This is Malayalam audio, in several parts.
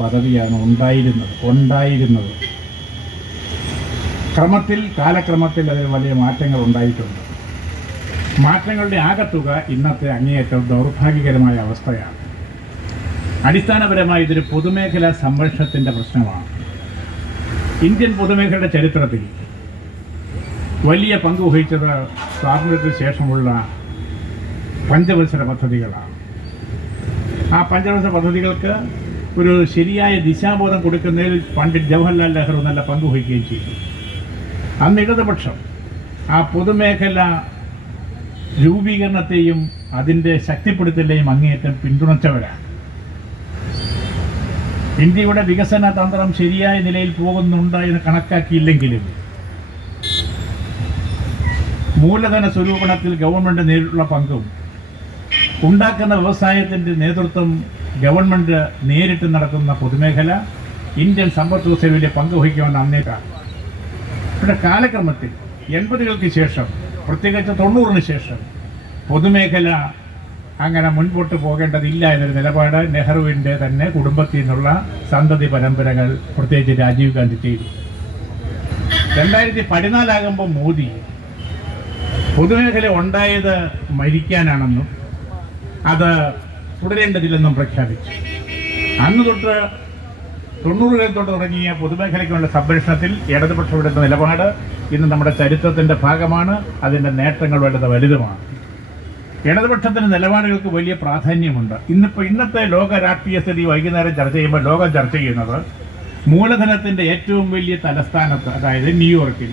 പദവിയാണ് ഉണ്ടായിരുന്നത്. കാലക്രമത്തിൽ അതിൽ വലിയ മാറ്റങ്ങൾ ഉണ്ടായിട്ടുണ്ട്. മാറ്റങ്ങളുടെ ആകത്തുക ഇന്നത്തെ അങ്ങേയറ്റം ദൗർഭാഗ്യകരമായ അവസ്ഥയാണ്. അടിസ്ഥാനപരമായി ഇതൊരു പൊതുമേഖലാ സംരക്ഷണത്തിൻ്റെ പ്രശ്നമാണ്. ഇന്ത്യൻ പൊതുമേഖലയുടെ ചരിത്രത്തിൽ വലിയ പങ്ക് വഹിച്ചത് സ്വാതന്ത്ര്യത്തിന് ശേഷമുള്ള പഞ്ചവത്സര പദ്ധതികളാണ്. ആ പഞ്ചവത്സര പദ്ധതികൾക്ക് ഒരു ശരിയായ ദിശാബോധം കൊടുക്കുന്നതിൽ പണ്ഡിറ്റ് ജവഹർലാൽ നെഹ്റു നല്ല പങ്ക് വഹിക്കുകയും ചെയ്തു. അന്ന് ഇടതുപക്ഷം ആ പൊതുമേഖല രൂപീകരണത്തെയും അതിൻ്റെ ശക്തിപ്പെടുത്തലിനെയും അങ്ങേയറ്റം പിന്തുണച്ചവരാണ്. ഇന്ത്യയുടെ വികസന തന്ത്രം ശരിയായ നിലയിൽ പോകുന്നുണ്ട് എന്ന് കണക്കാക്കിയില്ലെങ്കിലും മൂലധന സ്വരൂപണത്തിൽ ഗവൺമെൻറ് നേരിട്ടുള്ള പങ്കും ഉണ്ടാക്കുന്ന വ്യവസായത്തിൻ്റെ നേതൃത്വം ഗവൺമെൻറ് നേരിട്ട് നടത്തുന്ന പൊതുമേഖല ഇന്ത്യൻ സമ്പദ് വ്യവസ്ഥയിൽ വലിയ പങ്ക് വഹിക്കുമെന്ന് അന്നേക്കാണ്. ഇവിടെ കാലക്രമത്തിൽ 80-കൾക്ക് ശേഷം, പ്രത്യേകിച്ച് 90-ന് ശേഷം പൊതുമേഖല അങ്ങനെ മുൻപോട്ട് പോകേണ്ടതില്ല എന്നൊരു നിലപാട് നെഹ്റുവിൻ്റെ തന്നെ കുടുംബത്തിൽ നിന്നുള്ള സന്തതി പരമ്പരകൾ, പ്രത്യേകിച്ച് രാജീവ് ഗാന്ധി ചെയ്തു. 2014 മോദി പൊതുമേഖല ഉണ്ടായത് മരിക്കാനാണെന്നും അത് തുടരേണ്ടതില്ലെന്നും പ്രഖ്യാപിച്ചു. അന്ന് തൊട്ട് 90-കളിൽ തൊട്ട് തുടങ്ങിയ പൊതുമേഖലയ്ക്കുള്ള സംരക്ഷണത്തിൽ ഇടതുപക്ഷമെടുത്ത നിലപാട് ഇന്ന് നമ്മുടെ ചരിത്രത്തിൻ്റെ ഭാഗമാണ്. അതിൻ്റെ നേട്ടങ്ങൾ വളരെ വലുതുമാണ്. ഇടതുപക്ഷത്തിൻ്റെ നിലപാടുകൾക്ക് വലിയ പ്രാധാന്യമുണ്ട്. ഇന്നത്തെ ലോക രാഷ്ട്രീയ സ്ഥിതി വൈകുന്നേരം ചർച്ച ചെയ്യുമ്പോൾ ലോകം ചർച്ച ചെയ്യുന്നത് മൂലധനത്തിൻ്റെ ഏറ്റവും വലിയ തലസ്ഥാനത്ത്, അതായത് ന്യൂയോർക്കിൽ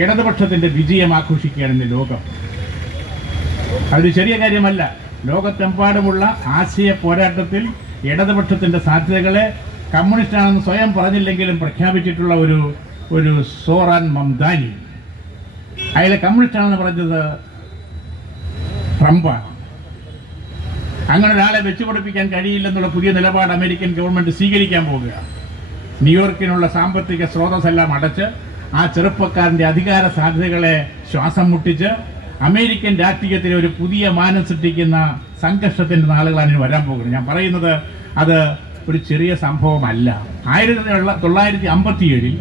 ഇടതുപക്ഷത്തിൻ്റെ വിജയം ആഘോഷിക്കുകയാണ് ലോകം. അതൊരു ചെറിയ കാര്യമല്ല. ലോകത്തെമ്പാടുമുള്ള ആശയ പോരാട്ടത്തിൽ ഇടതുപക്ഷത്തിൻ്റെ സാധ്യതകളെ കമ്മ്യൂണിസ്റ്റാണെന്ന് സ്വയം പറഞ്ഞില്ലെങ്കിലും പ്രഖ്യാപിച്ചിട്ടുള്ള ഒരു സോറാൻ മംദാനി, അയാളെ കമ്മ്യൂണിസ്റ്റാണെന്ന് പറഞ്ഞത് ട്രംപാണ്. അങ്ങനെ ഒരാളെ വെച്ചുപൊടിപ്പിക്കാൻ കഴിയില്ലെന്നുള്ള പുതിയ നിലപാട് അമേരിക്കൻ ഗവൺമെൻറ് സ്വീകരിക്കാൻ പോവുകയാണ്. ന്യൂയോർക്കിനുള്ള സാമ്പത്തിക സ്രോതസ്സെല്ലാം അടച്ച് ആ ചെറുപ്പക്കാരൻ്റെ അധികാര സാധ്യതകളെ ശ്വാസം മുട്ടിച്ച് അമേരിക്കൻ രാഷ്ട്രീയത്തിലെ ഒരു പുതിയ മാനം സൃഷ്ടിക്കുന്ന സംഘർഷത്തിൻ്റെ നാളുകളാണ് ഇനി വരാൻ പോകുന്നത്. ഞാൻ പറയുന്നത് അത് ഒരു ചെറിയ സംഭവമല്ല. 1957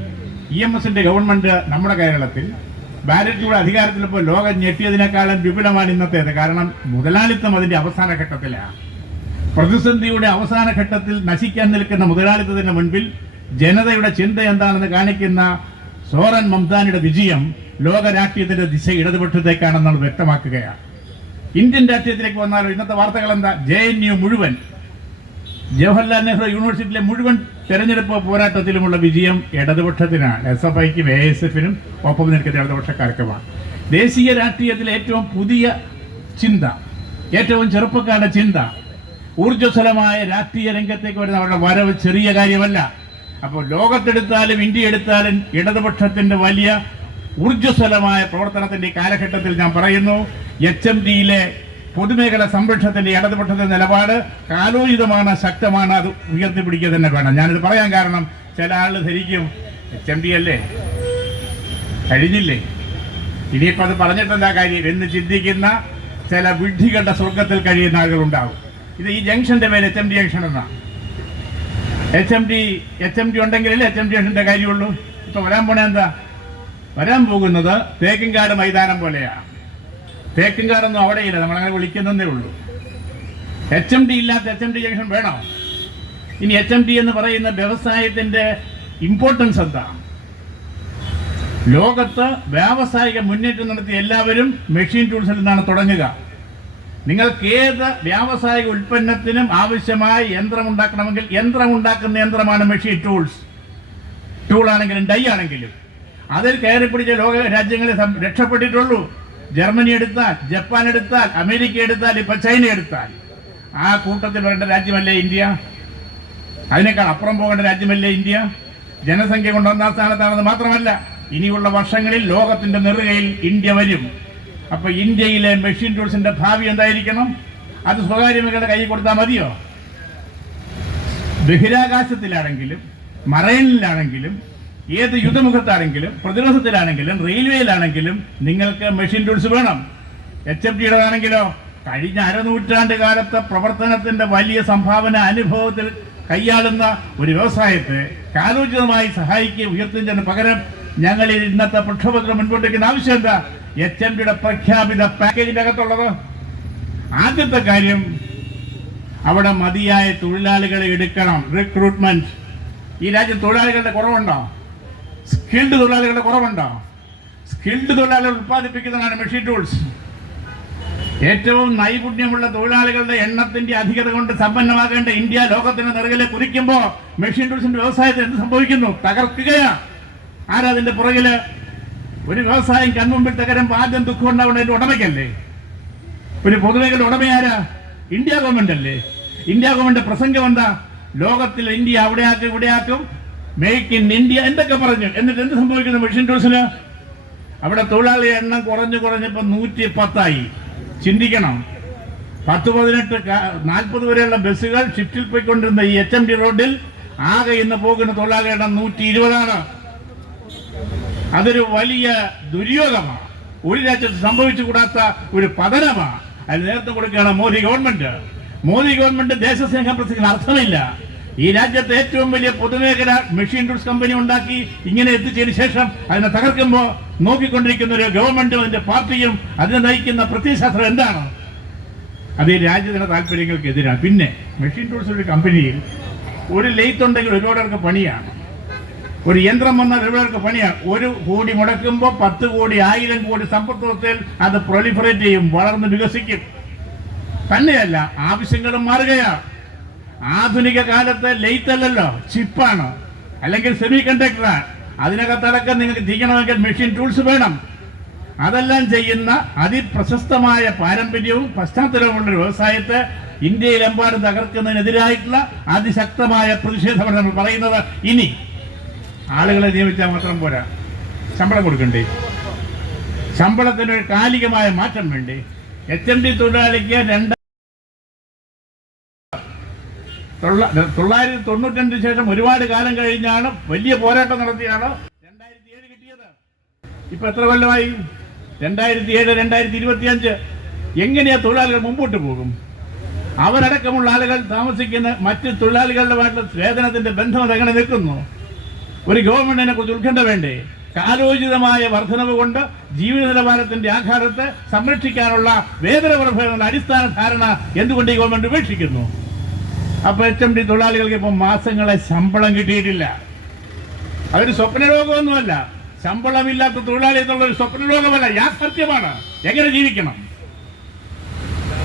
EMSൻ്റെ ഗവൺമെൻറ് നമ്മുടെ കേരളത്തിൽ ബാലറ്റിലൂടെ അധികാരത്തിലിപ്പോൾ ലോകം ഞെട്ടിയതിനേക്കാളും വിപുലമാണ് ഇന്നത്തേത്. കാരണം മുതലാളിത്തം അതിൻ്റെ അവസാന ഘട്ടത്തിലാണ്. പ്രതിസന്ധിയുടെ അവസാന ഘട്ടത്തിൽ നശിക്കാൻ നിൽക്കുന്ന മുതലാളിത്തത്തിന് മുൻപിൽ ജനതയുടെ ചിന്ത എന്താണെന്ന് കാണിക്കുന്ന സോറൻ മംദാനിയുടെ വിജയം ലോക രാഷ്ട്രീയത്തിൻ്റെ ദിശ ഇടതുപക്ഷത്തേക്കാണെന്നാണ് വ്യക്തമാക്കുകയാണ്. ഇന്ത്യൻ രാഷ്ട്രീയത്തിലേക്ക് വന്നാലോ ഇന്നത്തെ വാർത്തകൾ എന്താ? JNU മുഴുവൻ, ജവഹർലാൽ നെഹ്റു യൂണിവേഴ്സിറ്റിയിലെ മുഴുവൻ തെരഞ്ഞെടുപ്പ് പോരാട്ടത്തിലുമുള്ള വിജയം ഇടതുപക്ഷത്തിനാണ്. SFIക്കും ASFനും ഒപ്പം നിൽക്കുന്ന ഇടതുപക്ഷക്കാർക്കുമാണ്. ദേശീയ രാഷ്ട്രീയത്തിലെ ഏറ്റവും പുതിയ ചിന്ത, ഏറ്റവും ചെറുപ്പക്കാരുടെ ചിന്ത, ഊർജ്ജസ്വലമായ രാഷ്ട്രീയ രംഗത്തേക്ക് വരുന്ന അവരുടെ വരവ് ചെറിയ കാര്യമല്ല. അപ്പോൾ ലോകത്തെടുത്താലും ഇന്ത്യ എടുത്താലും ഇടതുപക്ഷത്തിൻ്റെ വലിയ ഊർജ്ജസ്വലമായ പ്രവർത്തനത്തിൻ്റെ ഈ കാലഘട്ടത്തിൽ ഞാൻ പറയുന്നു, HMDയിലെ പൊതുമേഖല സംരക്ഷണത്തിൻ്റെ ഇടതുപക്ഷത്തിൻ്റെ നിലപാട് കാലോചിതമാണ്, ശക്തമാണ്. അത് ഉയർത്തിപ്പിടിക്കുക തന്നെ വേണം. ഞാനിത് പറയാൻ കാരണം ചില ആൾ ധരിക്കും HMD അല്ലേ, കഴിഞ്ഞില്ലേ, ഇനിയിപ്പോൾ അത് പറഞ്ഞിട്ടെന്താ കാര്യം എന്ന് ചിന്തിക്കുന്ന ചില വിഡ്ഢികളുടെ സ്വർഗത്തിൽ കഴിയുന്ന ആളുകളുണ്ടാവും. ഇത് ഈ ജംഗ്ഷൻ്റെ പേര് HMD ജംഗ്ഷൻ എന്നാണ്. HMD ഉണ്ടെങ്കിലല്ലേ HMD ജംഗ്ഷൻ്റെ കാര്യമുള്ളൂ. ഇപ്പോൾ വരാൻ പോണേ എന്താ? വരാൻ പോകുന്നത് തേക്കിൻകാട് മൈതാനം പോലെയാണ്. തേക്കിൻകാടൊന്നും അവിടെയില്ല, നമ്മളങ്ങനെ വിളിക്കുന്നതേ ഉള്ളൂ. HMD ഇല്ലാത്ത HMD ജംഗ്ഷൻ വേണോ? ഇനി HMD എന്ന് പറയുന്ന വ്യവസായത്തിൻ്റെ ഇമ്പോർട്ടൻസ് എന്താ? ലോകത്ത് വ്യാവസായിക മുന്നേറ്റം നടത്തിയ എല്ലാവരും മെഷീൻ ടൂൾസിൽ നിന്നാണ് തുടങ്ങുക. നിങ്ങൾക്ക് ഏത് വ്യാവസായിക ഉൽപ്പന്നത്തിനും ആവശ്യമായ യന്ത്രം ഉണ്ടാക്കണമെങ്കിൽ യന്ത്രമുണ്ടാക്കുന്ന യന്ത്രമാണ് മെഷീൻ ടൂൾസ്. ടൂളാണെങ്കിലും ഡൈ ആണെങ്കിലും അതിൽ കയറി പിടിച്ച ലോക രാജ്യങ്ങളെ രക്ഷപ്പെട്ടിട്ടുള്ളൂ. ജർമ്മനി എടുത്താൽ, ജപ്പാൻ എടുത്താൽ, അമേരിക്ക എടുത്താൽ, ഇപ്പം ചൈന എടുത്താൽ, ആ കൂട്ടത്തിൽ വരേണ്ട രാജ്യമല്ലേ ഇന്ത്യ? അതിനേക്കാൾ അപ്പുറം പോകേണ്ട രാജ്യമല്ലേ ഇന്ത്യ? ജനസംഖ്യ കൊണ്ട് 1-ാം സ്ഥാനത്താണെന്ന് മാത്രമല്ല, ഇനിയുള്ള വർഷങ്ങളിൽ ലോകത്തിൻ്റെ നെറുകയിൽ ഇന്ത്യ വരും. അപ്പോൾ ഇന്ത്യയിലെ മെഷീൻ ടൂൾസിൻ്റെ ഭാവി എന്തായിരിക്കണം? അത് സ്വകാര്യ മേഖലയുടെ കൈ കൊടുത്താൽ മതിയോ? ബഹിരാകാശത്തിലാണെങ്കിലും മറൈനിലാണെങ്കിലും ഏത് യുദ്ധമുഖത്താണെങ്കിലും പ്രതിരോധത്തിലാണെങ്കിലും റെയിൽവേയിലാണെങ്കിലും നിങ്ങൾക്ക് മെഷീൻ ടൂൾസ് വേണം. HMDയുടേതാണെങ്കിലോ കഴിഞ്ഞ അരനൂറ്റാണ്ട് കാലത്തെ പ്രവർത്തനത്തിൻ്റെ വലിയ സംഭാവന അനുഭവത്തിൽ കൈയാളുന്ന ഒരു വ്യവസായത്തെ കാലോചിതമായി സഹായിക്കുകയും ഉയർത്തുന്നതിന് പകരം ഞങ്ങൾ ഇന്നത്തെ പ്രക്ഷോഭത്തിന് മുൻപോട്ട് വയ്ക്കുന്ന ആവശ്യം എന്താ? HMDയുടെ പ്രഖ്യാപിത പാക്കേജിന്റെ അകത്തുള്ളത് ആദ്യത്തെ കാര്യം, അവിടെ മതിയായ തൊഴിലാളികളെ എടുക്കണം. റിക്രൂട്ട്മെന്റ്. ഈ രാജ്യത്ത് തൊഴിലാളികളുടെ കുറവുണ്ടോ? സ്കിൽഡ് തൊഴിലാളികളുടെ കുറവുണ്ടോ? സ്കിൽഡ് തൊഴിലാളികൾ ഉത്പാദിപ്പിക്കുന്നതാണ് മെഷീൻ ടൂൾസ്. ഏറ്റവും നൈപുണ്യമുള്ള തൊഴിലാളികളുടെ എണ്ണത്തിന്റെ അധികത കൊണ്ട് സമ്പന്നമാകേണ്ട ഇന്ത്യ ലോകത്തിന് നിറകിലെ കുതിക്കുമ്പോ മെഷീൻ ടൂൾസിന്റെ വ്യവസായത്തിൽ എന്ത് സംഭവിക്കുന്നു? തകർക്കുകയാണ്. ആരാ അതിന്റെ പുറകില്? ഒരു വ്യവസായം കൺമുമ്പിൽ തകരുമ്പോൾ ആദ്യം ദുഃഖം ഉണ്ടാവുന്ന അതിന്റെ ഉടമയ്ക്കല്ലേ? ഒരു പൊതുമേഖല ഉടമയാരാ? ഇന്ത്യ ഗവൺമെന്റ് അല്ലേ? ഇന്ത്യ ഗവൺമെന്റ് പ്രസംഗം എന്താ? ലോകത്തിൽ ഇന്ത്യ അവിടെയാക്കും ഇവിടെയാക്കും, മേക്ക് ഇൻ ഇന്ത്യ എന്തൊക്കെ പറഞ്ഞു. എന്നിട്ട് എന്ത് സംഭവിക്കുന്നു? മെഷീൻ ടൂൾസിന് അവിടെ തൊഴിലാളി എണ്ണം കുറഞ്ഞിപ്പോ 110 ചിന്തിക്കണം. 10-18-40 വരെയുള്ള ബസ്സുകൾ ഷിഫ്റ്റിൽ പോയിക്കൊണ്ടിരുന്ന ഈ HMD റോഡിൽ ആകെ ഇന്ന് പോകുന്ന തൊഴിലാളി എണ്ണം 120. അതൊരു വലിയ ദുര്യോഗമാണ്. ഒരു രാജ്യത്ത് സംഭവിച്ചുകൂടാത്ത ഒരു പതനമാണ്. അതിന് നേതൃത്വം കൊടുക്കുകയാണ് മോദി ഗവൺമെന്റ്. മോദി ഗവൺമെന്റ് ദേശസ്നേഹം പ്രസംഗിക്കുന്ന അർത്ഥമില്ല. ഈ രാജ്യത്തെ ഏറ്റവും വലിയ പൊതുമേഖല മെഷീൻ ടൂൾസ് കമ്പനി ഉണ്ടാക്കി ഇങ്ങനെ എത്തിച്ചതിന് ശേഷം അതിനെ തകർക്കുമ്പോൾ നോക്കിക്കൊണ്ടിരിക്കുന്ന ഒരു ഗവൺമെന്റും അതിന്റെ പാർട്ടിയും അതിനെ നയിക്കുന്ന പ്രത്യയശാസ്ത്രം എന്താണ്? അത് ഈ രാജ്യത്തിന്റെ താല്പര്യങ്ങൾക്ക് എതിരാണ്. പിന്നെ മെഷീൻ ടൂൾസ് ഒരു കമ്പനിയിൽ ഒരു ലെയ്ത്ത് ഉണ്ടെങ്കിൽ ഒരുപാട് പണിയാണ്. ഒരു യന്ത്രം വന്നാൽ ഒരുപാട് പണിയാണ്. 1 കോടി മുടക്കുമ്പോൾ 10 കോടി 1000 കോടി സമ്പത്ത് വ്യവസ്ഥയിൽ അത് പ്രൊലിഫറേറ്റ് ചെയ്യും, വളർന്ന് വികസിക്കും. തന്നെയല്ല, ആവശ്യങ്ങളും മാറുകയാണ്. ആധുനിക കാലത്ത് ലെയ്ത്ത് അല്ലല്ലോ, ചിപ്പാണ്, അല്ലെങ്കിൽ സെമി കണ്ടക്ടറാണ്. അതിനകത്തടക്കം നിങ്ങൾക്ക് ചെയ്യണമെങ്കിൽ മെഷീൻ ടൂൾസ് വേണം. അതെല്ലാം ചെയ്യുന്ന അതിപ്രശസ്തമായ പാരമ്പര്യവും പശ്ചാത്തലവുമുള്ള വ്യവസായത്തെ ഇന്ത്യയിലെമ്പാടും തകർക്കുന്നതിനെതിരായിട്ടുള്ള അതിശക്തമായ പ്രതിഷേധമാണ് നമ്മൾ പറയുന്നത്. ഇനി ആളുകളെ നിയമിച്ചാൽ മാത്രം പോരാ, ശമ്പളം കൊടുക്കണ്ടേ? ശമ്പളത്തിന് ഒരു കാലികമായ മാറ്റം വേണ്ടേ? HMD തൊഴിലാളിക്ക് 1995 ശേഷം ഒരുപാട് കാലം കഴിഞ്ഞാണ്, വലിയ പോരാട്ടം നടത്തിയാണ് 2007 കിട്ടിയത്. ഇപ്പൊ എത്ര കൊല്ലമായി? 2007, 2025. എങ്ങനെയാ തൊഴിലാളികൾ മുമ്പോട്ട് പോകും? അവരടക്കമുള്ള ആളുകൾ താമസിക്കുന്ന മറ്റ് തൊഴിലാളികളുടെ വേതനത്തിന്റെ ബന്ധം എങ്ങനെ നിൽക്കുന്നു? ഒരു ഗവൺമെന്റിനെ കുറിച്ച് ഉത്കണ്ഠ വേണ്ടേ? കാലോചിതമായ വർധനവ് കൊണ്ട് ജീവിത നിലവാരത്തിന്റെ ആഘാതത്തെ സംരക്ഷിക്കാനുള്ള വേതന വർധനയുടെ അടിസ്ഥാന ധാരണ എന്തുകൊണ്ട് ഈ ഗവൺമെന്റ് ഉപേക്ഷിക്കുന്നു? അപ്പൊ HMD തൊഴിലാളികൾക്ക് ഇപ്പൊ മാസങ്ങളെ ശമ്പളം കിട്ടിയിട്ടില്ല. അതൊരു സ്വപ്നലോകമൊന്നുമല്ല. ശമ്പളമില്ലാത്ത തൊഴിലാളി എന്നുള്ളൊരു സ്വപ്നലോകമല്ല, യാഥാർത്ഥ്യമാണ്. എങ്ങനെ ജീവിക്കണം?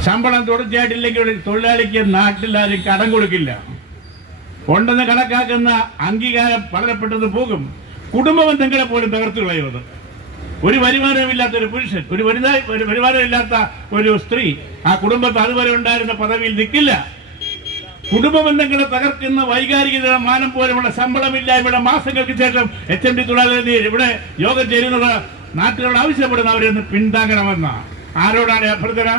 ശമ്പളം തുടർച്ചയായിട്ടില്ലെങ്കിൽ തൊഴിലാളിക്ക് നാട്ടിൽ ആരും കടം കൊടുക്കില്ല. ഉണ്ടെന്ന് കണക്കാക്കുന്ന അംഗീകാരം വളരെ പെട്ടെന്ന് പോകും. കുടുംബ ബന്ധങ്ങളെ പോലും തകർത്തു കളയുന്നത്. ഒരു വരുമാനമില്ലാത്ത ഒരു പുരുഷൻ, ഒരു വരുമാനമില്ലാത്ത ഒരു സ്ത്രീ ആ കുടുംബത്ത് അതുവരെ ഉണ്ടായിരുന്ന പദവിയിൽ നിൽക്കില്ല. കുടുംബ ബന്ധങ്ങളെ തകർക്കുന്ന വൈകാരിക മാനം പോലുമുള്ള ശമ്പളമില്ലായ്മയുടെ മാസങ്ങൾക്ക് ശേഷം HMD തൊഴിലാളികൾ ഇവിടെ യോഗം ചേരുന്നത് നാട്ടുകാരോട് ആവശ്യപ്പെടുന്ന അവരെന്ന് പിന്താങ്ങണമെന്ന ആരോടാണ് അഭ്യർത്ഥന?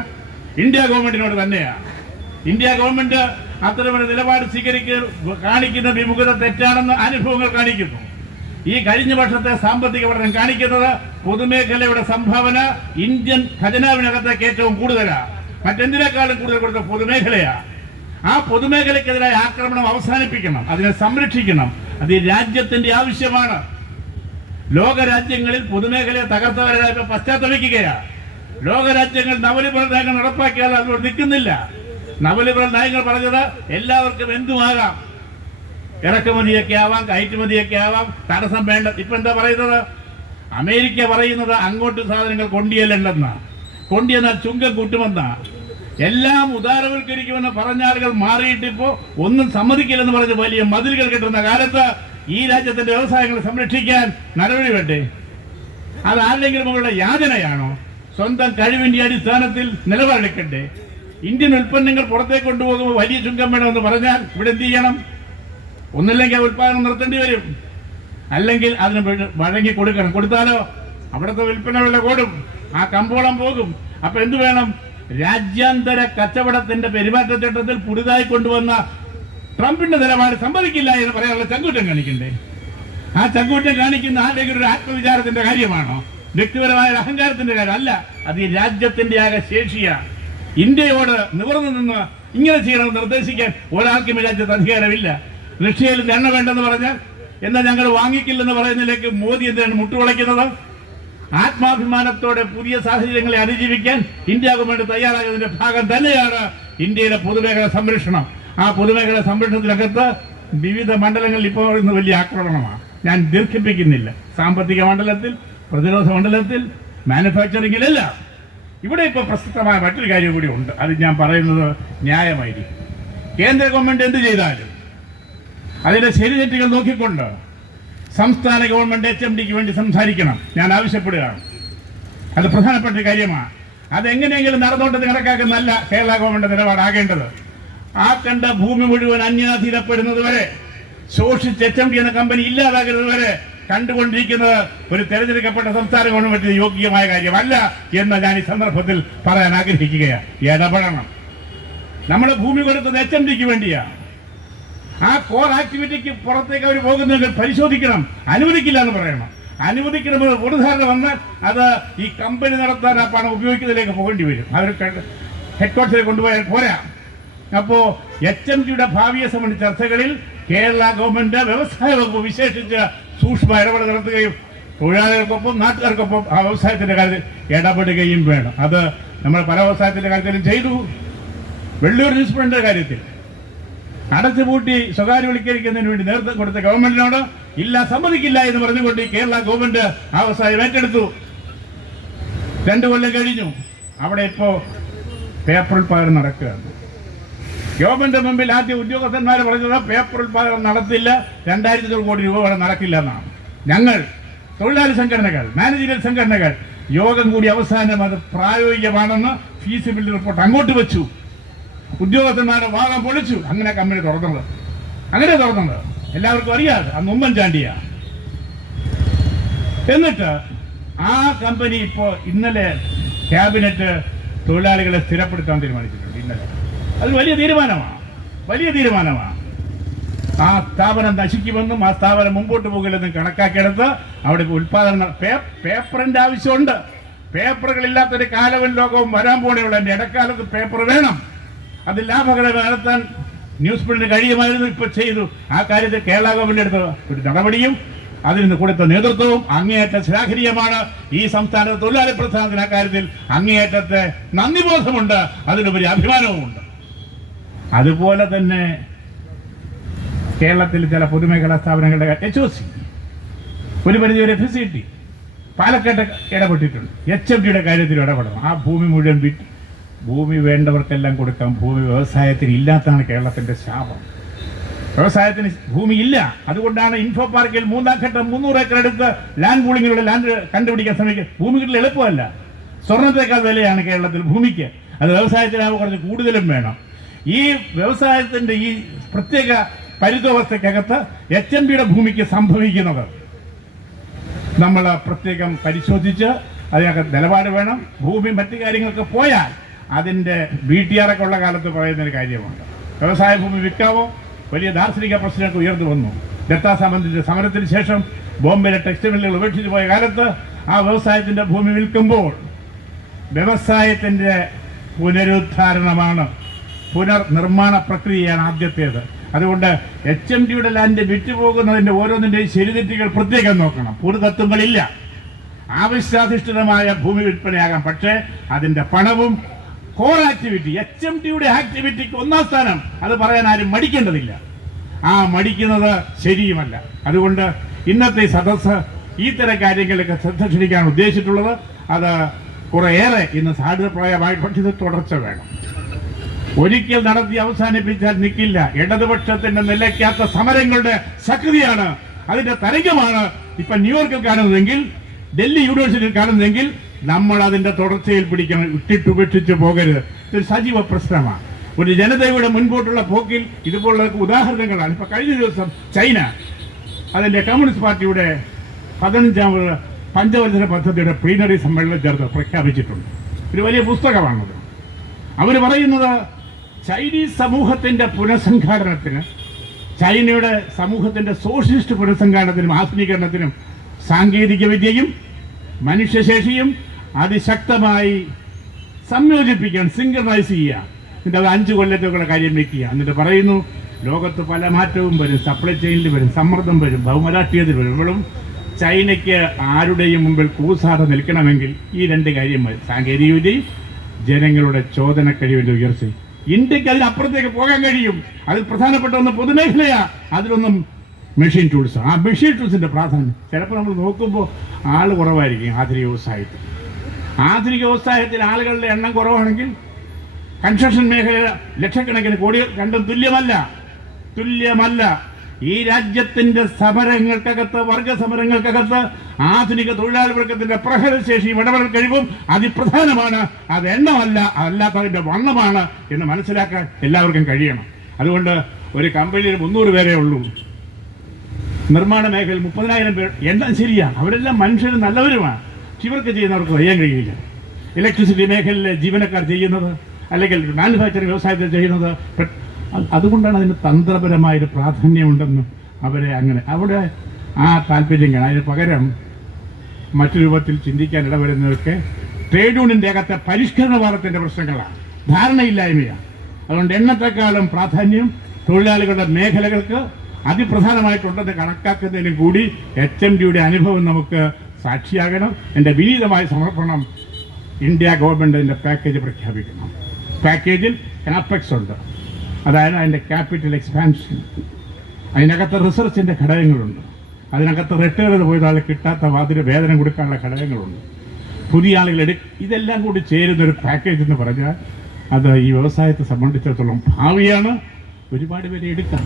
ഇന്ത്യ ഗവൺമെന്റിനോട് തന്നെയാണ്. ഇന്ത്യ ഗവൺമെന്റ് അത്തരമൊരു നിലപാട് കാണിക്കുന്ന വിമുഖത തെറ്റാണെന്ന് അനുഭവങ്ങൾ കാണിക്കുന്നു. ഈ കഴിഞ്ഞ വർഷത്തെ സാമ്പത്തിക പഠനം കാണിക്കുന്നത് പൊതുമേഖലയുടെ സംഭാവന ഇന്ത്യൻ ഖജനാവിനകത്തേക്ക് ഏറ്റവും കൂടുതലാണ്. മറ്റെന്തിനേക്കാളും കൂടുതൽ കൊടുത്ത പൊതുമേഖലയാണ്. ആ പൊതുമേഖലയ്ക്കെതിരായ ആക്രമണം അവസാനിപ്പിക്കണം, അതിനെ സംരക്ഷിക്കണം. അത് ഈ രാജ്യത്തിന്റെ ആവശ്യമാണ്. ലോകരാജ്യങ്ങളിൽ പൊതുമേഖലയെ തകർത്തവരായ പശ്ചാത്തലയ്ക്കുകയാണ്. ലോകരാജ്യങ്ങൾ നവലിബറൽ നയങ്ങൾ നടപ്പാക്കിയാൽ അതുകൊണ്ട് നിൽക്കുന്നില്ല. നവലിബറൽ നയങ്ങൾ പറഞ്ഞത് എല്ലാവർക്കും എന്തുമാകാം, ഇറക്കുമതിയൊക്കെ ആവാം, കയറ്റുമതിയൊക്കെ ആവാം, തടസ്സം വേണ്ട. ഇപ്പൊ എന്താ പറയുന്നത്? അമേരിക്ക പറയുന്നത് അങ്ങോട്ട് സാധനങ്ങൾ കൊണ്ടിയല്ലെന്നാ, കൊണ്ടിയെന്നാൽ ചുങ്കം കൂട്ടുമെന്നാ. എല്ലാം ഉദാരവൽക്കരിക്കുമെന്ന് പറഞ്ഞ ആളുകൾ മാറിയിട്ടിപ്പോ ഒന്നും സമ്മതിക്കില്ലെന്ന് പറഞ്ഞ് വലിയ മതിലുകൾ കെട്ടുന്ന കാലത്ത് ഈ രാജ്യത്തിന്റെ വ്യവസായങ്ങളെ സംരക്ഷിക്കാൻ നടപടി വേണ്ടേ? അത് ആരുടെങ്കിലും മുകളുടെ യാതനയാണോ? സ്വന്തം കഴിവിന്റെ അടിസ്ഥാനത്തിൽ നിലപാടെടുക്കണ്ടേ? ഇന്ത്യൻ ഉൽപ്പന്നങ്ങൾ പുറത്തേക്ക് കൊണ്ടുപോകുമ്പോൾ വലിയ ചുങ്കം വേണമെന്ന് പറഞ്ഞാൽ ഇവിടെ എന്ത് ചെയ്യണം? ഒന്നില്ലെങ്കിൽ ആ ഉൽപ്പാദനം നിർത്തേണ്ടി വരും, അല്ലെങ്കിൽ അതിന് വഴങ്ങി കൊടുക്കണം. കൊടുത്താലോ അവിടുത്തെ വിൽപ്പന വില കൂടും, ആ കമ്പോളം പോകും. അപ്പൊ എന്ത് വേണം? രാജ്യാന്തര കച്ചവടത്തിന്റെ പെരുമാറ്റച്ചട്ടത്തിൽ പുതുതായി കൊണ്ടുവന്ന ട്രംപിന്റെ നിലപാട് സമ്മതിക്കില്ല എന്ന് പറയാനുള്ള ചങ്കൂറ്റം കാണിക്കണ്ടേ? ആ ചങ്കൂറ്റം കാണിക്കുന്ന ആരുടെയും ഒരു ആത്മവിചാരത്തിന്റെ കാര്യമാണോ? വ്യക്തിപരമായ അഹങ്കാരത്തിന്റെ കാര്യം അല്ല. അത് ഈ രാജ്യത്തിന്റെ ആകെ ശേഷിയാണ്. ഇന്ത്യയോട് നിവർന്നു നിന്ന് ഇങ്ങനെ ചെയ്യണമെന്ന് നിർദ്ദേശിക്കാൻ ഒരാൾക്കും രാജ്യത്ത് അധികാരമില്ല. റഷ്യയിൽ എണ്ണ വേണ്ടെന്ന് പറഞ്ഞാൽ എന്നാൽ ഞങ്ങൾ വാങ്ങിക്കില്ലെന്ന് പറയുന്നതിലേക്ക് മോദി എന്തിനാണ് മുട്ടുവിളയ്ക്കുന്നത്? ആത്മാഭിമാനത്തോടെ പുതിയ സാഹചര്യങ്ങളെ അതിജീവിക്കാൻ ഇന്ത്യ ഗവൺമെന്റ് തയ്യാറാകുന്നതിന്റെ ഭാഗം തന്നെയാണ് ഇന്ത്യയിലെ പൊതുമേഖല സംരക്ഷണം. ആ പൊതുമേഖല സംരക്ഷണത്തിനകത്ത് വിവിധ മണ്ഡലങ്ങളിൽ ഇപ്പോൾ ഇന്ന് വലിയ ആക്രമണമാണ്. ഞാൻ ദീർഘിപ്പിക്കുന്നില്ല. സാമ്പത്തിക മണ്ഡലത്തിൽ, പ്രതിരോധ മണ്ഡലത്തിൽ, മാനുഫാക്ചറിങ്ങിലെല്ലാം. ഇവിടെ ഇപ്പോൾ പ്രസക്തമായ മറ്റൊരു കാര്യം കൂടി ഉണ്ട്. അത് ഞാൻ പറയുന്നത് ന്യായമായിരിക്കും. കേന്ദ്ര ഗവൺമെന്റ് എന്ത് ചെയ്താലും അതിന്റെ ശരിതെറ്റുകൾ നോക്കിക്കൊണ്ട് സംസ്ഥാന ഗവൺമെന്റ് HMDക്ക് വേണ്ടി സംസാരിക്കണം. ഞാൻ ആവശ്യപ്പെടുകയാണ്. അത് പ്രധാനപ്പെട്ട കാര്യമാണ്. അതെങ്ങനെയെങ്കിലും നടന്നുകൊണ്ടെന്ന് കണക്കാക്കുന്നല്ല കേരള ഗവൺമെന്റ് നിലപാടാകേണ്ടത്. ആ കണ്ട ഭൂമി മുഴുവൻ അന്യാധീനപ്പെടുന്നത് വരെ, ശോഷിച്ച് HMD എന്ന കമ്പനി ഇല്ലാതാകുന്നത് വരെ കണ്ടുകൊണ്ടിരിക്കുന്നത് ഒരു തെരഞ്ഞെടുക്കപ്പെട്ട സംസ്ഥാന ഗവൺമെന്റിന് യോഗ്യമായ കാര്യമല്ല എന്ന് ഞാൻ ഈ സന്ദർഭത്തിൽ പറയാൻ ആഗ്രഹിക്കുകയാണ്. ഇടപെടണം. നമ്മൾ ഭൂമി കൊടുത്തത് HMDക്ക് വേണ്ടിയാണ്. ആ കോർ ആക്ടിവിറ്റിക്ക് പുറത്തേക്ക് അവർ പോകുന്നതെങ്കിൽ പരിശോധിക്കണം. അനുവദിക്കില്ല എന്ന് പറയണം. അനുവദിക്കണമെന്ന് ഒരു ധാരണ വന്നാൽ അത് ഈ കമ്പനി നടത്താൻ ആ പണം ഉപയോഗിക്കുന്നതിലേക്ക് പോകേണ്ടി വരും. അവർ ഹെഡ് ക്വാർട്ടേഴ്സിലേക്ക് കൊണ്ടുപോയാൽ പോരാ. അപ്പോൾ HMDയുടെ ഭാവിയെ സംബന്ധിച്ച ചർച്ചകളിൽ കേരള ഗവൺമെന്റ് വ്യവസായ വകുപ്പ് വിശേഷിച്ച് സൂക്ഷ്മ ഇടപെടൽ നടത്തുകയും തൊഴിലാളികൾക്കൊപ്പം നാട്ടുകാർക്കൊപ്പം ആ വ്യവസായത്തിന്റെ കാര്യത്തിൽ ഇടപെടുകയും വേണം. അത് നമ്മൾ പല വ്യവസായത്തിന്റെ കാര്യത്തിലും ചെയ്തു. വെള്ളൂർ ന്യൂസ്പ്രിന്റിന്റെ കാര്യത്തിൽ അടച്ചുപൂട്ടി സ്വകാര്യവൽക്കരിക്കുന്നതിന് വേണ്ടി നേതൃത്വം കൊടുത്ത ഗവൺമെന്റിനോട് ഇല്ല, സമ്മതിക്കില്ല എന്ന് പറഞ്ഞുകൊണ്ട് കേരള ഗവൺമെന്റ് ആ വ്യവസായം ഏറ്റെടുത്തു. 2 കൊല്ലം കഴിഞ്ഞു. അവിടെ ഇപ്പോ പേപ്പർ ഉൽപാദനം നടക്കുകയാണ്. ഗവൺമെന്റ് മുമ്പിൽ ആദ്യം ഉദ്യോഗസ്ഥന്മാർ പറഞ്ഞത് പേപ്പർ ഉൽപാദനം നടത്തില്ല, 2000 കോടി രൂപ വരെ നടക്കില്ല എന്നാണ്. ഞങ്ങൾ തൊഴിലാളി സംഘടനകൾ, മാനേജീരിയൽ സംഘടനകൾ യോഗം കൂടി അവസാനം അത് പ്രായോഗികമാണെന്ന് ഫീസിബിലിറ്റി റിപ്പോർട്ട് അങ്ങോട്ട് വെച്ചു. ഉദ്യോഗസ്ഥന്മാരെ വാദം പൊളിച്ചു. അങ്ങനെ കമ്പനി തുറന്നത്. എല്ലാവർക്കും അറിയാതെ അന്ന് ഉമ്മൻചാണ്ടിയാ. എന്നിട്ട് ആ കമ്പനി ഇപ്പോൾ ഇന്നലെ ക്യാബിനറ്റ് തൊഴിലാളികളെ സ്ഥിരപ്പെടുത്താൻ തീരുമാനിച്ചിട്ടുണ്ട്. ഇന്നലെ അത് വലിയ തീരുമാനമാണ്. ആ സ്ഥാപനം നശിക്കുമെന്നും ആ സ്ഥാപനം മുമ്പോട്ട് പോകില്ലെന്നും കണക്കാക്കിയെടുത്ത് അവിടെ ഉൽപാദനം പേപ്പറിന്റെ ആവശ്യമുണ്ട്. പേപ്പറുകളില്ലാത്തൊരു കാലവും ലോകവും വരാൻ പോണെയുള്ള ഇടക്കാലത്ത് പേപ്പർ വേണം. അത് ലാഭകരമായി നടത്താൻ ന്യൂസ് പ്രിന്റിന് കഴിയുമായിരുന്നു. ഇപ്പോൾ ചെയ്തു. ആ കാര്യത്തിൽ കേരള ഗവൺമെന്റ് എടുത്ത ഒരു നടപടിയും അതിന് കൊടുത്ത നേതൃത്വവും അങ്ങേയറ്റ ശ്ലാഘനീയമാണ്. ഈ സംസ്ഥാന തൊഴിലാളി പ്രസ്ഥാനത്തിന് അക്കാര്യത്തിൽ അങ്ങേയറ്റത്തെ നന്ദിബോധമുണ്ട്, അതിനുപരി അഭിമാനവുമുണ്ട്. അതുപോലെ തന്നെ കേരളത്തിൽ ചില പൊതുമേഖലാ സ്ഥാപനങ്ങളുടെ HOC, ഒരു പരിധിവരെ FCT, പാലക്കാട്ട് ഇടപെട്ടിട്ടുണ്ട്. HMDയുടെ കാര്യത്തിൽ ഇടപെടണം. ആ ഭൂമി മുഴുവൻ വിറ്റ് ഭൂമി വേണ്ടവർക്കെല്ലാം കൊടുക്കാം. ഭൂമി വ്യവസായത്തിന് ഇല്ലാത്തതാണ് കേരളത്തിന്റെ ശാപം. വ്യവസായത്തിന് ഭൂമിയില്ല. അതുകൊണ്ടാണ് ഇൻഫോ പാർക്കിൽ 3-ാം ഘട്ടം 300 ഏക്കർ എടുത്ത് ലാൻഡ് പൂളിങ്ങിലൂടെ ലാൻഡ് കണ്ടുപിടിക്കാൻ ശ്രമിക്കുന്നത്. ഭൂമി കിട്ടൽ എളുപ്പമല്ല. സ്വർണത്തേക്കാൾ വിലയാണ് കേരളത്തിൽ ഭൂമിക്ക്. അത് വ്യവസായത്തിനാകുമ്പോൾ കുറച്ച് കൂടുതലും വേണം. ഈ വ്യവസായത്തിന്റെ ഈ പ്രത്യേക പരിതോവസ്ഥയ്ക്കകത്ത് HMDയുടെ ഭൂമിക്ക് സംഭവിക്കുന്നത് നമ്മൾ പ്രത്യേകം പരിശോധിച്ച് അതിനകത്ത് നിലപാട് വേണം. ഭൂമി മറ്റു കാര്യങ്ങൾക്ക് പോയാൽ അതിൻ്റെ BTR ഒക്കെ ഉള്ള കാലത്ത് പറയുന്നൊരു കാര്യമുണ്ട്. വ്യവസായ ഭൂമി വിൽക്കാവോ? വലിയ ദാർശനിക പ്രശ്നമൊക്കെ ഉയർന്നു വന്നു. ദത്താ സംബന്ധിച്ച സമരത്തിന് ശേഷം ബോംബെയിലെ ടെക്സ്റ്റൈൽ മില്ലുകൾ ഉപേക്ഷിച്ച് പോയ കാലത്ത് ആ വ്യവസായത്തിൻ്റെ ഭൂമി വിൽക്കുമ്പോൾ വ്യവസായത്തിൻ്റെ പുനരുദ്ധാരണമാണ്, പുനർനിർമ്മാണ പ്രക്രിയയാണ് ആദ്യത്തേത്. അതുകൊണ്ട് HMDയുടെ ലാൻഡ് വിറ്റുപോകുന്നതിൻ്റെ ഓരോന്നിൻ്റെയും ശരിതെറ്റുകൾ പ്രത്യേകം നോക്കണം. പൂർവ്വതത്വങ്ങളില്ല. ആവശ്യാധിഷ്ഠിതമായ ഭൂമി വിൽപ്പനയാകാം. പക്ഷേ അതിൻ്റെ പണവും കോർ ആക്ടിവിറ്റി, HMDയുടെ ആക്ടിവിറ്റിക്ക് 1-ാം സ്ഥാനം, അത് പറയാൻ ആരും മടിക്കേണ്ടതില്ല. ആ മടിക്കുന്നത് ശരിയുമല്ല. അതുകൊണ്ട് ഇന്നത്തെ സദസ്സ് ഈ തരം കാര്യങ്ങളൊക്കെ ശ്രദ്ധ ക്ഷണിക്കാൻ ഉദ്ദേശിച്ചിട്ടുള്ളത് അത് കുറേയേറെ ഇന്ന് സാധ്യതപ്രായമായി. പക്ഷേ ഇത് തുടർച്ച വേണം. ഒരിക്കൽ നടത്തി അവസാനിപ്പിച്ചാൽ നിൽക്കില്ല. ഇടതുപക്ഷത്തിന്റെ നിലയ്ക്കാത്ത സമരങ്ങളുടെ ശക്തിയാണ്, അതിന്റെ തരംഗമാണ് ഇപ്പൊ ന്യൂയോർക്കിൽ കാണുന്നതെങ്കിൽ, ഡൽഹി യൂണിവേഴ്സിറ്റിയിൽ കാണുന്നതെങ്കിൽ നമ്മൾ അതിന്റെ തുടർച്ചയിൽ പിടിക്കണം. ഇട്ടിട്ടുപേക്ഷിച്ച് പോകരുത്. ഇതൊരു സജീവ പ്രശ്നമാണ്. ഒരു ജനതയുടെ മുൻപോട്ടുള്ള പോക്കിൽ ഇതുപോലുള്ള ഉദാഹരണങ്ങളാണ്. ഇപ്പൊ കഴിഞ്ഞ ദിവസം ചൈന അതിന്റെ കമ്മ്യൂണിസ്റ്റ് പാർട്ടിയുടെ 15ാമത് പഞ്ചവത്സര പദ്ധതിയുടെ പ്ലീനറി സമ്മേളനം ചേർത്ത് പ്രഖ്യാപിച്ചിട്ടുണ്ട്. ഒരു വലിയ പുസ്തകമാണത്. അവർ പറയുന്നത് ചൈനീസ് സമൂഹത്തിന്റെ പുനഃസംഘാടനത്തിന്, ചൈനയുടെ സമൂഹത്തിന്റെ സോഷ്യലിസ്റ്റ് പുനഃസംഘാടനത്തിനും ആധുനീകരണത്തിനും സാങ്കേതിക വിദ്യയും മനുഷ്യശേഷിയും അതിശക്തമായി സംയോജിപ്പിക്കാൻ, സിംഗറൈസ് ചെയ്യുക. എന്നിട്ട് അത് 5 കൊല്ലത്തേക്കുള്ള കാര്യം വെക്കുക. എന്നിട്ട് പറയുന്നു ലോകത്ത് പല മാറ്റവും വരും, സപ്ലൈ ചെയിനിൽ വരും, സമ്മർദ്ദം വരും, ബഹുമരാഷ്ട്രീയത്തിൽ വരും. ചൈനയ്ക്ക് ആരുടെയും മുമ്പിൽ കൂസാതെ നിൽക്കണമെങ്കിൽ ഈ 2 കാര്യം മതി: സാങ്കേതികവിദ്യയും ജനങ്ങളുടെ ചോദന കഴിവിൻ്റെ ഉയർച്ചയും. ഇന്ത്യക്ക് അതിനപ്പുറത്തേക്ക് പോകാൻ കഴിയും. അതിൽ പ്രധാനപ്പെട്ട ഒന്ന് പൊതുമേഖലയാണ്, അതിലൊന്നും മെഷീൻ ടൂൾസ്. ആ മെഷീൻ ടൂൾസിൻ്റെ പ്രാധാന്യം ചിലപ്പോൾ നമ്മൾ നോക്കുമ്പോൾ ആൾ കുറവായിരിക്കും. ആധുനിക വ്യവസായത്തിൽ ആളുകളുടെ എണ്ണം കുറവാണെങ്കിൽ കൺസ്ട്രക്ഷൻ മേഖല ലക്ഷക്കണക്കിന് കോടികൾ രണ്ടും തുല്യമല്ല. ഈ രാജ്യത്തിൻ്റെ സമരങ്ങൾക്കകത്ത്, വർഗ സമരങ്ങൾക്കകത്ത് ആധുനിക തൊഴിലാളി വർഗത്തിൻ്റെ പ്രഹരശേഷിയും ഇടപെടൽ കഴിവും അതിപ്രധാനമാണ്. അത് എണ്ണമല്ല, അതല്ലാത്തതിൻ്റെ വണ്ണമാണ് എന്ന് മനസ്സിലാക്കാൻ എല്ലാവർക്കും കഴിയണം. അതുകൊണ്ട് ഒരു കമ്പനിയിൽ 300 പേരേ ഉള്ളൂ. നിർമ്മാണ മേഖലയിൽ 30,000 പേർ. എണ്ണം ശരിയാണ്, അവരെല്ലാം മനുഷ്യരും നല്ലവരുമാണ്. ഇവർക്ക് ചെയ്യുന്നവർക്ക് വയ്യാൻ കഴിയില്ല. ഇലക്ട്രിസിറ്റി മേഖലയിലെ ജീവനക്കാർ ചെയ്യുന്നത്, അല്ലെങ്കിൽ മാനുഫാക്ചറിങ് വ്യവസായത്തിൽ ചെയ്യുന്നത്, അതുകൊണ്ടാണ് അതിന് തന്ത്രപരമായൊരു പ്രാധാന്യമുണ്ടെന്നും അവരെ അങ്ങനെ അവിടെ ആ താല്പര്യം കാണാം. അതിന് പകരം മറ്റു രൂപത്തിൽ ചിന്തിക്കാൻ ഇടവരുന്നതൊക്കെ ട്രേഡ് യൂണിയൻ്റെ അകത്തെ പരിഷ്കരണവാദത്തിൻ്റെ പ്രശ്നങ്ങളാണ്, ധാരണയില്ലായ്മയാണ്. അതുകൊണ്ട് എണ്ണത്തെക്കാളും പ്രാധാന്യം തൊഴിലാളികളുടെ മേഖലകൾക്ക് അതിപ്രധാനമായിട്ടുണ്ടെന്ന് കണക്കാക്കുന്നതിനും കൂടി HMDയുടെ അനുഭവം നമുക്ക് സാക്ഷിയാകണം. എൻ്റെ വിനീതമായ സമർപ്പണം. ഇന്ത്യ ഗവൺമെൻറ് അതിൻ്റെ പാക്കേജ് പ്രഖ്യാപിക്കണം. പാക്കേജിൽ കാപ്പെക്സ് ഉണ്ട്, അതായത് അതിൻ്റെ ക്യാപിറ്റൽ എക്സ്പാൻഷൻ. അതിനകത്ത് റിസർച്ചിൻ്റെ ഘടകങ്ങളുണ്ട്. അതിനകത്ത് റിട്ടയർ ചെയ്ത് പോയ ആൾ കിട്ടാത്ത വാതിന് വേതനം കൊടുക്കാനുള്ള ഘടകങ്ങളുണ്ട്. പുതിയ ആളുകൾ ഇതെല്ലാം കൂടി ചേരുന്നൊരു പാക്കേജ് എന്ന് പറഞ്ഞാൽ അത് ഈ വ്യവസായത്തെ സംബന്ധിച്ചിടത്തോളം ഭാവിയാണ്. ഒരുപാട് പേരെ എടുക്കാം.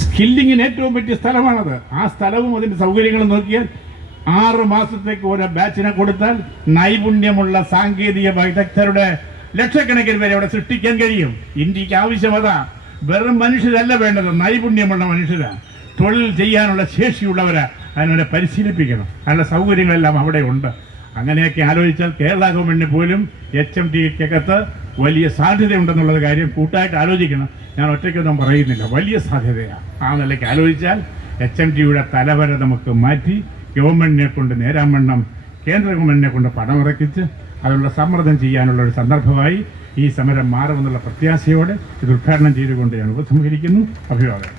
സ്കില്ലിങ്ങിന് ഏറ്റവും പറ്റിയ സ്ഥലമാണത്. ആ സ്ഥലവും അതിൻ്റെ സൗകര്യങ്ങളും നോക്കിയാൽ 6 മാസത്തേക്ക് ഓരോ ബാച്ചിനെ കൊടുത്താൽ നൈപുണ്യമുള്ള സാങ്കേതിക വിദഗ്ധരുടെ ലക്ഷക്കണക്കിന് പേരെ അവിടെ സൃഷ്ടിക്കാൻ കഴിയും. ഇന്ത്യക്ക് ആവശ്യം അതാ. വെറും മനുഷ്യരല്ല വേണ്ടത്, നൈപുണ്യമുള്ള മനുഷ്യരാണ്. തൊഴിൽ ചെയ്യാനുള്ള ശേഷിയുള്ളവരാ. അതിനവരെ പരിശീലിപ്പിക്കണം. അതിനുള്ള സൗകര്യങ്ങളെല്ലാം അവിടെ ഉണ്ട്. അങ്ങനെയൊക്കെ ആലോചിച്ചാൽ കേരള ഗവൺമെൻറ്റിന് പോലും HMDക്കകത്ത് വലിയ സാധ്യതയുണ്ടെന്നുള്ളത് കാര്യം കൂട്ടായിട്ട് ആലോചിക്കണം. ഞാൻ ഒറ്റയ്ക്കൊന്നും പറയുന്നില്ല, വലിയ സാധ്യതയാണ്. ആ നിലയ്ക്ക് ആലോചിച്ചാൽ HMDയുടെ തലവര നമുക്ക് മാറ്റി ഗവൺമെൻറ്റിനെ കൊണ്ട് നേരാവണ്ണം കേന്ദ്ര ഗവൺമെൻറ്റിനെ കൊണ്ട് പണമിറക്കിച്ച് അതിനുള്ള സമ്മർദ്ദം ചെയ്യാനുള്ള ഒരു സന്ദർഭമായി ഈ സമരം മാറുമെന്നുള്ള പ്രത്യാശയോടെ ഇത് ഉദ്ഘാടനം ചെയ്തുകൊണ്ട് ഞാൻ ഉപസംഹരിക്കുന്നു. അഭിവാദനം.